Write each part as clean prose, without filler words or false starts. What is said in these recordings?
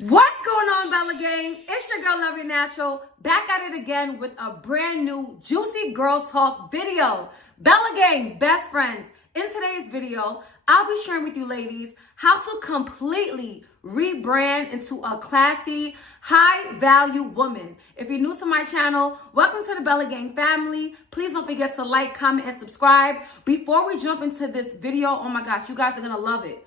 What's going on, Bella Gang? It's your girl, Love Your Natural, back at it again with a brand new juicy girl talk video. Bella Gang, best friends. In today's video, I'll be sharing with you ladies how to completely rebrand into a classy, high-value woman. If you're new to my channel, welcome to the Bella Gang family. Please don't forget to like, comment, and subscribe. Before we jump into this video, oh my gosh, you guys are gonna love it.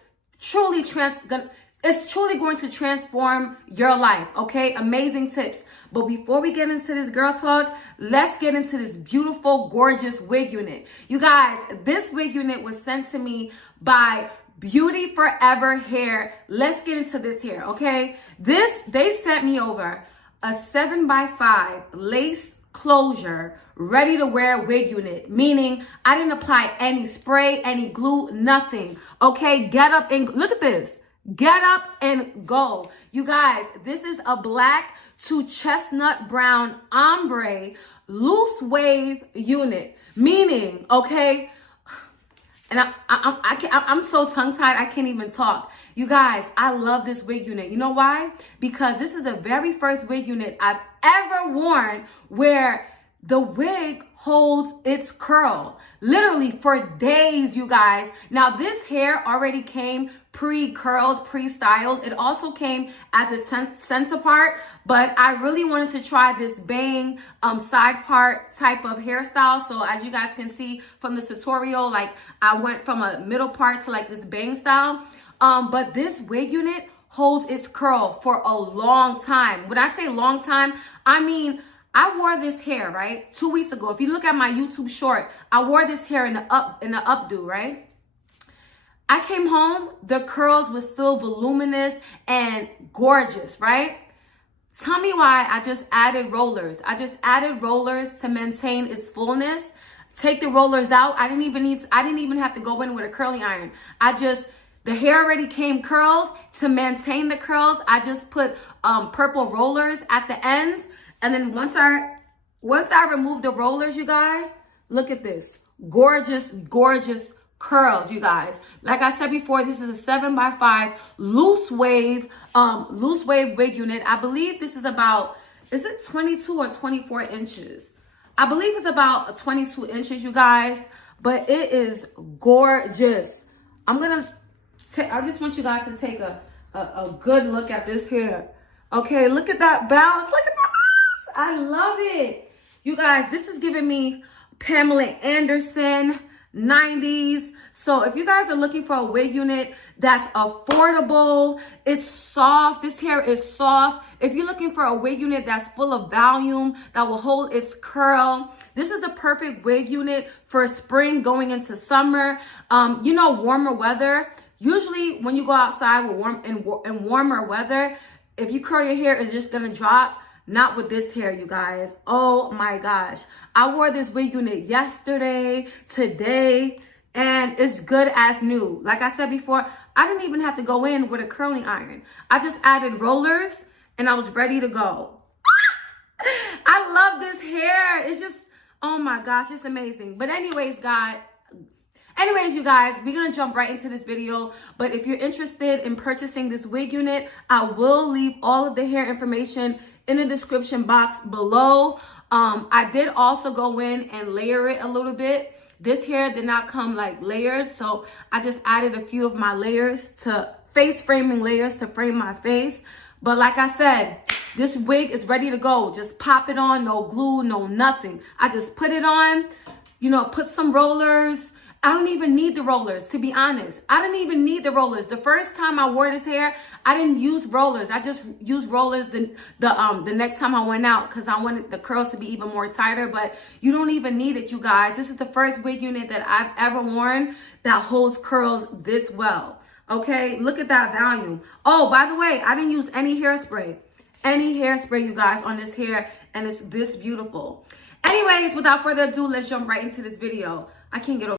It's truly going to transform your life, okay? Amazing tips. But before we get into this girl talk, let's get into this beautiful, gorgeous wig unit. You guys, this wig unit was sent to me by BeautyForeverHair. Let's get into this here, okay? They sent me over a 7x5 lace closure, ready to wear wig unit, meaning I didn't apply any spray, any glue, nothing, okay? Get up and look at this. Get up and go. You guys, this is a black to chestnut brown ombre loose wave unit, meaning, okay, and I'm so tongue-tied, I can't even talk. You guys, I love this wig unit. You know why? Because this is the very first wig unit I've ever worn where the wig holds its curl, literally for days, you guys. Now, this hair already came pre-curled, pre-styled. It also came as a center part, but I really wanted to try this bang side part type of hairstyle. So as you guys can see from the tutorial, like I went from a middle part to like this bang style. But this wig unit holds its curl for a long time. When I say long time, I mean, I wore this hair, right, 2 weeks ago. If you look at my YouTube short, I wore this hair in the updo, right? I came home, the curls were still voluminous and gorgeous, right? Tell me why I just added rollers. I just added rollers to maintain its fullness. Take the rollers out. I didn't even have to go in with a curling iron. The hair already came curled. To maintain the curls, I just put purple rollers at the ends. And then once I remove the rollers, you guys, look at this. Gorgeous, gorgeous curls, you guys. Like I said before, this is a 7x5 loose wave wig unit. I believe this is about, is it 22 or 24 inches? I believe it's about 22 inches, you guys, but it is gorgeous. I just want you guys to take a good look at this hair. Okay, look at that balance. Look at that balance. I love it. You guys, this is giving me Pamela Anderson 90s. So if you guys are looking for a wig unit that's affordable, it's soft, this hair is soft. If you're looking for a wig unit that's full of volume, that will hold its curl, this is the perfect wig unit for spring going into summer. You know, warmer weather. Usually when you go outside with warmer weather, if you curl your hair, it's just gonna drop. Not with this hair, you guys. Oh my gosh. I wore this wig unit yesterday, today, and it's good as new. Like I said before, I didn't even have to go in with a curling iron. I just added rollers and I was ready to go. I love this hair. It's just, oh my gosh, it's amazing. But anyways, you guys, we're going to jump right into this video. But if you're interested in purchasing this wig unit, I will leave all of the hair information in the description box below. I did also go in and layer it a little bit. This hair did not come like layered, so I just added a few of my layers to face framing layers to frame my face. But like I said, this wig is ready to go. Just pop it on, no glue, no nothing. I just put it on, you know, put some rollers. I don't even need the rollers, to be honest. I didn't even need the rollers. The first time I wore this hair, I didn't use rollers. I just used rollers the next time I went out because I wanted the curls to be even more tighter. But you don't even need it, you guys. This is the first wig unit that I've ever worn that holds curls this well. Okay, look at that volume. Oh, by the way, I didn't use any hairspray. Any hairspray, you guys, on this hair, and it's this beautiful. Anyways, without further ado, let's jump right into this video. I can't get over